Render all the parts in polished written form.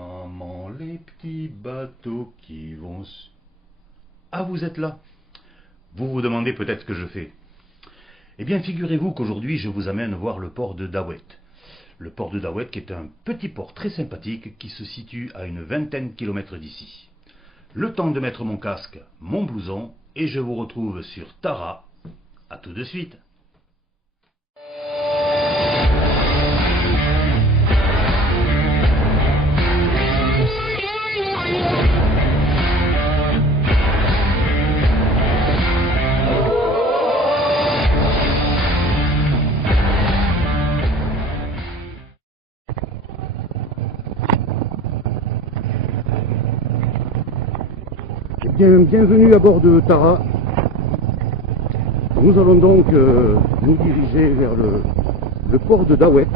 Maman, les petits bateaux qui vont... Ah, vous êtes là. Vous vous demandez peut-être ce que je fais. Eh bien, figurez-vous qu'aujourd'hui, je vous amène voir le port de Daouet. Le port de Daouet qui est un petit port très sympathique qui se situe à une vingtaine de kilomètres d'ici. Le temps de mettre mon casque, mon blouson, et je vous retrouve sur Tara. À tout de suite. Bienvenue à bord de Tara. Nous allons donc nous diriger vers le port de Daouet,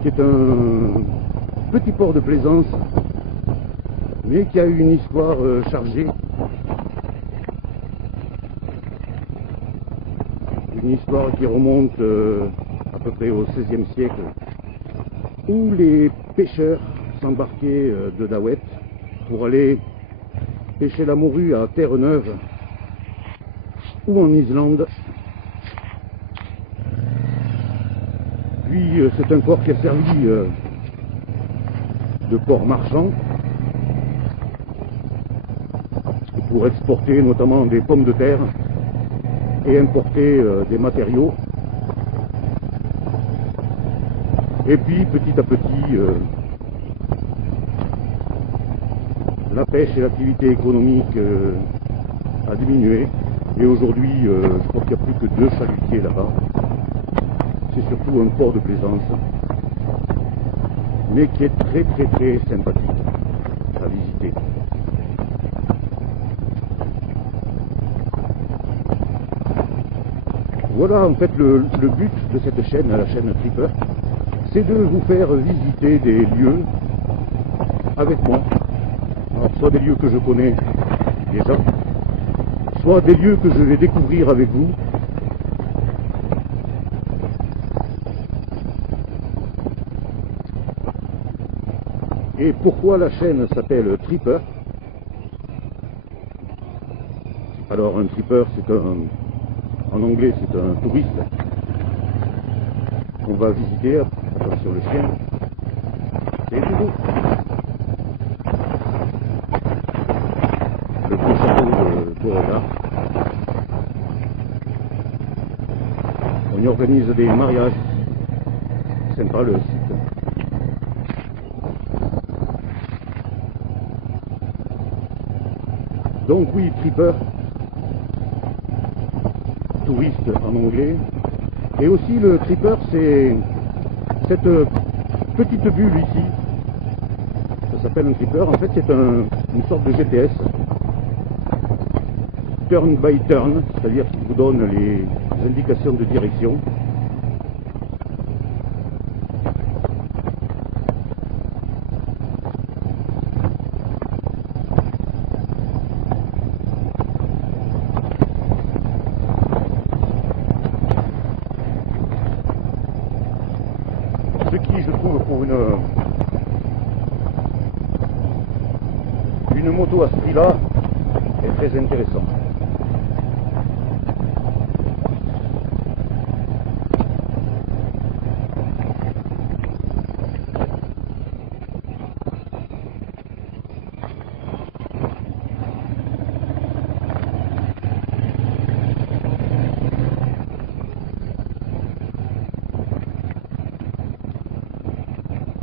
qui est un petit port de plaisance, mais qui a une histoire chargée. Une histoire qui remonte à peu près au XVIe siècle, où les pêcheurs s'embarquaient de Daouet pour aller pêcher la morue à Terre-Neuve ou en Islande. Puis c'est un port qui a servi de port marchand pour exporter notamment des pommes de terre et importer des matériaux. Et puis petit à petit la pêche et l'activité économique a diminué. Et aujourd'hui, je crois qu'il n'y a plus que 2 chalutiers là-bas. C'est surtout un port de plaisance, mais qui est très très très sympathique à visiter. Voilà en fait le but de cette chaîne, la chaîne Tripper, c'est de vous faire visiter des lieux avec moi. Alors, soit des lieux que je connais déjà, soit des lieux que je vais découvrir avec vous. Et pourquoi la chaîne s'appelle Tripper? Alors un tripper, c'est en anglais c'est un touriste qu'on va visiter. Attention le chien, c'est tout. Le petit château de Beauregard. On y organise des mariages. Sympa le site. Donc oui, tripper, touriste en anglais. Et aussi le tripper, c'est cette petite bulle ici. Ça s'appelle un tripper. En fait, c'est une sorte de GPS. Turn by turn, c'est-à-dire qu'il vous donne les indications de direction. Ce qui, je trouve, pour une moto à ce prix-là, est très intéressant.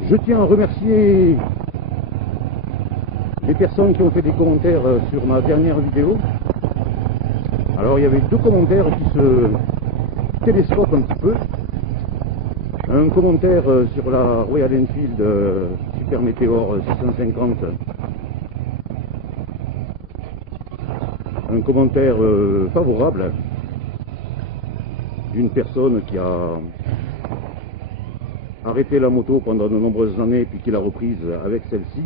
Je tiens à remercier les personnes qui ont fait des commentaires sur ma dernière vidéo. Alors il y avait 2 commentaires qui se télescopent un petit peu. Un commentaire sur la Royal Enfield Super Meteor 650. Un commentaire favorable d'une personne qui a arrêté la moto pendant de nombreuses années puis qui l'a reprise avec celle-ci.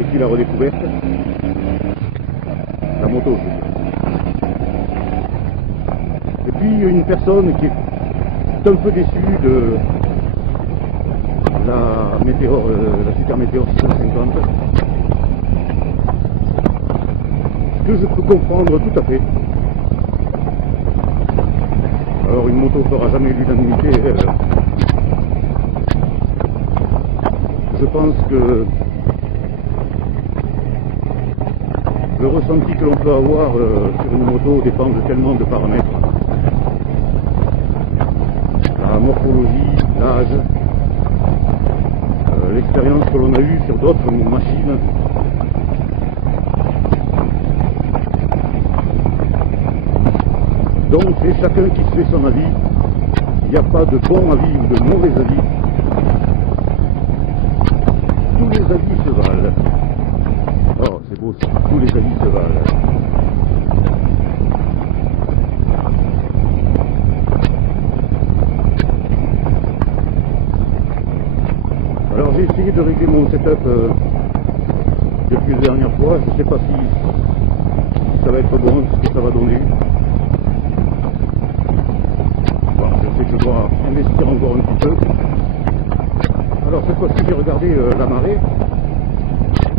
Et qui l'a redécouverte. La moto, je veux dire. suis une personne qui est un peu déçue de la Météor, la Super Météor 650. Ce que je peux comprendre tout à fait. Alors une moto fera jamais l'unanimité. Je pense que le ressenti que l'on peut avoir sur une moto dépend de tellement de paramètres. La morphologie, l'âge, l'expérience que l'on a eue sur d'autres machines. Donc c'est chacun qui se fait son avis. Il n'y a pas de bon avis ou de mauvais avis. Tous les avis se valent. Oh, c'est beau ça, tous les avis se valent. Alors j'ai essayé de régler mon setup depuis la dernière fois. Je ne sais pas si ça va être bon, ce que ça va donner. Bon, je sais que je dois investir encore un petit peu. Alors cette fois-ci j'ai regardé la marée.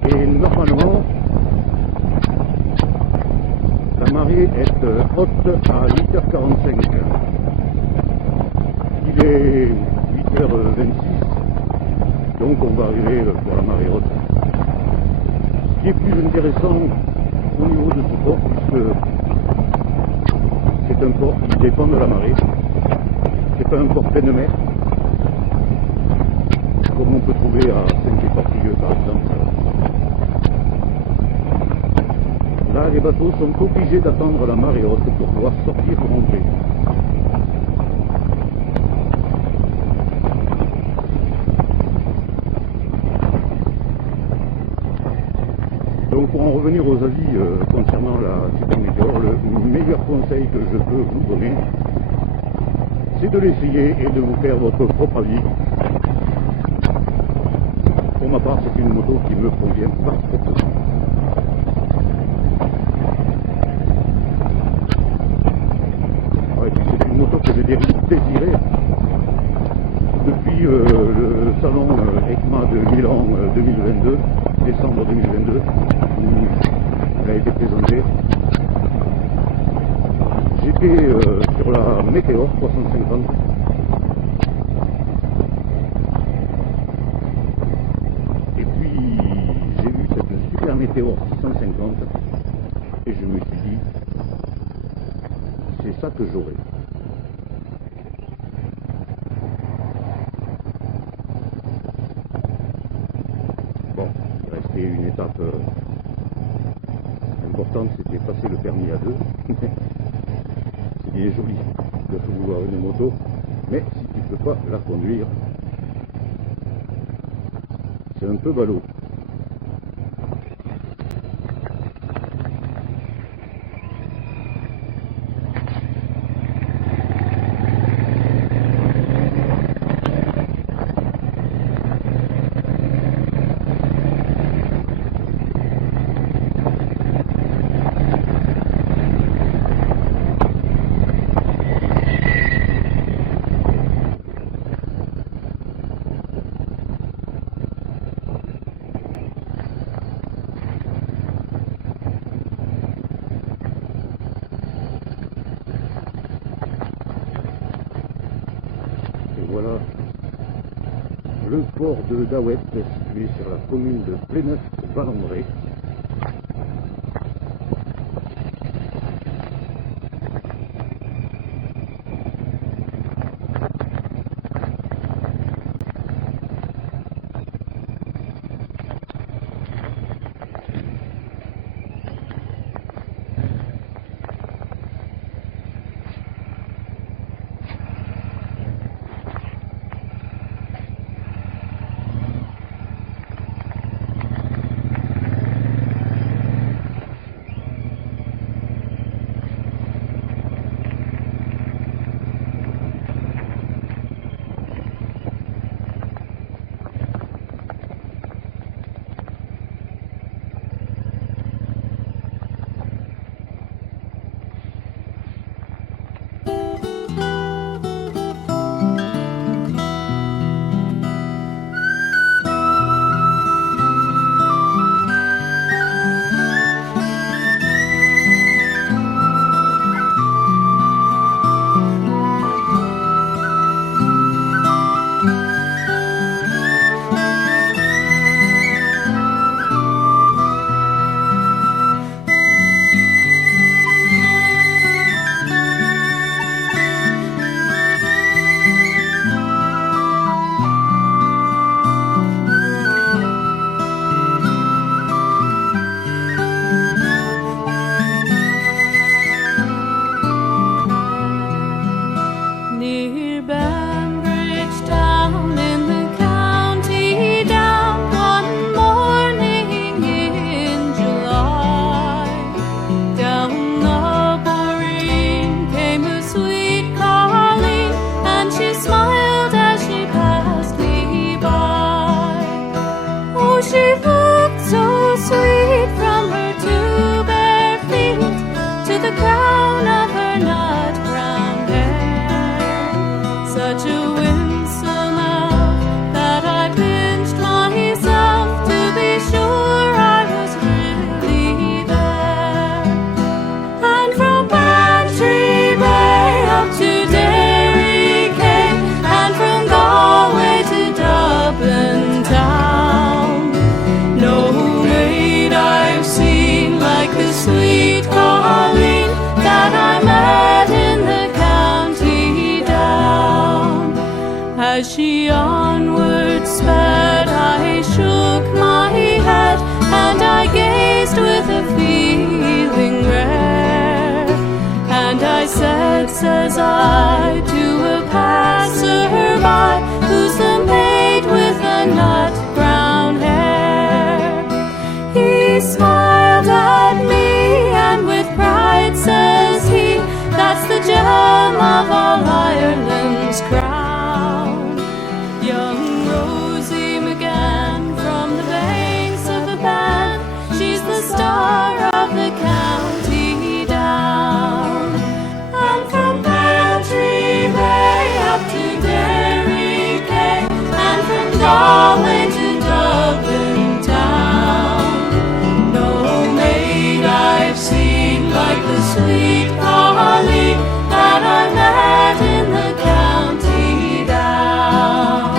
Et normalement, la marée est haute à 8h45. Il est 8h26, donc on va arriver pour la marée haute. Ce qui est plus intéressant au niveau de ce port, puisque c'est un port qui dépend de la marée. C'est pas un port plein de mer, comme on peut trouver à Saint-Éparpilleux par exemple. Là, les bateaux sont obligés d'attendre la marée haute pour pouvoir sortir et monter. Donc pour en revenir aux avis concernant la Super Météor, le meilleur conseil que je peux vous donner, c'est de l'essayer et de vous faire votre propre avis. Pour ma part, c'est une moto qui me convient parfaitement. C'est une moto que j'ai désirée depuis le salon ECMA de Milan 2022, décembre 2022, où elle a été présentée. J'étais sur la Météor 350. Et puis j'ai vu cette Super Météor 650 et je me suis dit, c'est ça que j'aurai. Bon, il restait une étape importante, c'était passer le permis à deux. C'est bien joli de vouloir une moto, mais si tu ne peux pas la conduire, c'est un peu ballot. Voilà le port de Daouet, situé sur la commune de Pléneuf-Valandré. crown of her nut brown hair. Such a winsome elf that I pinched myself to be sure I was really there. And from Bantry Bay up to Derry Quay, and from Galway to Dublin town, no maid I've seen like the sweet Colleen that I met in the county down. As she onward sped, I shook my head and I gazed with a feeling rare. And I said, says I, to a passer-by, who's the maid with the nut brown hair? He smiled at me and with pride says he, that's the gem of all Ireland's crown. Young Rosie McGann from the banks of the Bann, she's the star of the county down. And from Bantry Bay up to Derry Quay, and from Galway to Dublin town, no maid I've seen like the sweet Colleen that I met in the county down.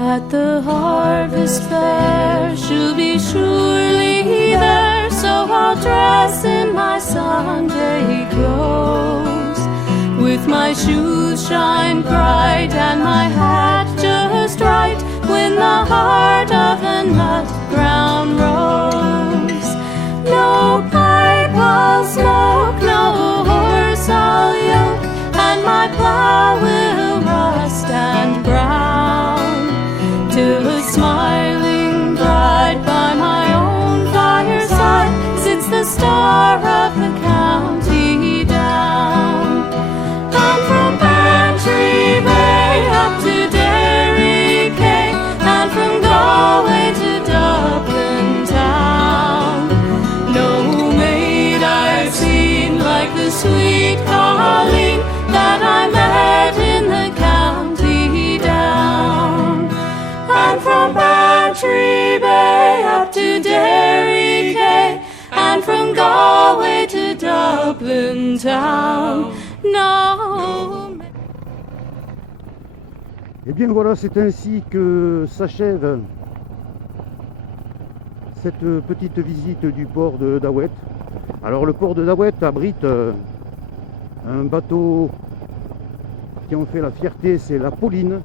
At the harvest fair, she'll be surely there, so I'll dress in my Sunday clothes, with my shoes shine bright and my hat just right, when the heart of the nut brown rose. No pipe I'll smoke, no horse I'll yoke, and my plough will rust and brown, till a smiling bride by my own fireside sits the star of the county down. And from Bantry Bay up to Derry Quay, and from Galway to Dublin town, no maid I've seen like the sweet Colleen that I met in the county down. And from Bantry Bay up to Derry Quay, and from Galway to Dublin town, no. Eh bien voilà, c'est ainsi que s'achève cette petite visite du port de Dawet. Alors le port de Dawet abrite un bateau qui en fait la fierté, c'est la Pauline.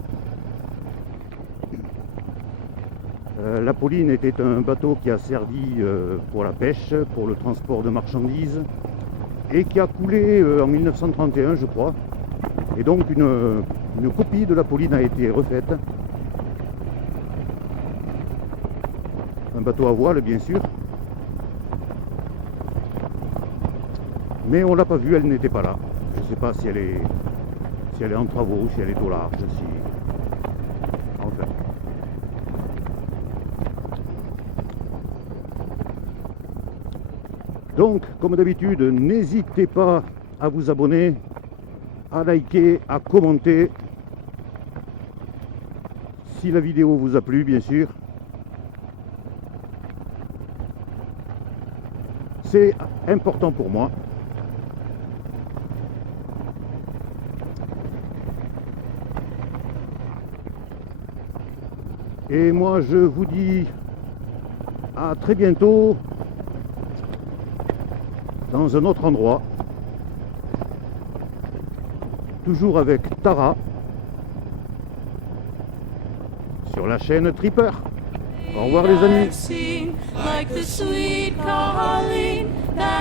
La Pauline était un bateau qui a servi pour la pêche, pour le transport de marchandises, et qui a coulé en 1931 je crois. Et donc une copie de la Pauline a été refaite. Un bateau à voile bien sûr. Mais on l'a pas vue, elle n'était pas là. Je ne sais pas si elle est en travaux, si elle est au large, si... Enfin. Donc, comme d'habitude, n'hésitez pas à vous abonner, à liker, à commenter. Si la vidéo vous a plu, bien sûr. C'est important pour moi. Et moi, je vous dis à très bientôt dans un autre endroit. Toujours avec Tara. sur la chaîne Tripper. Au revoir les amis. I've seen, like the sweet Colleen that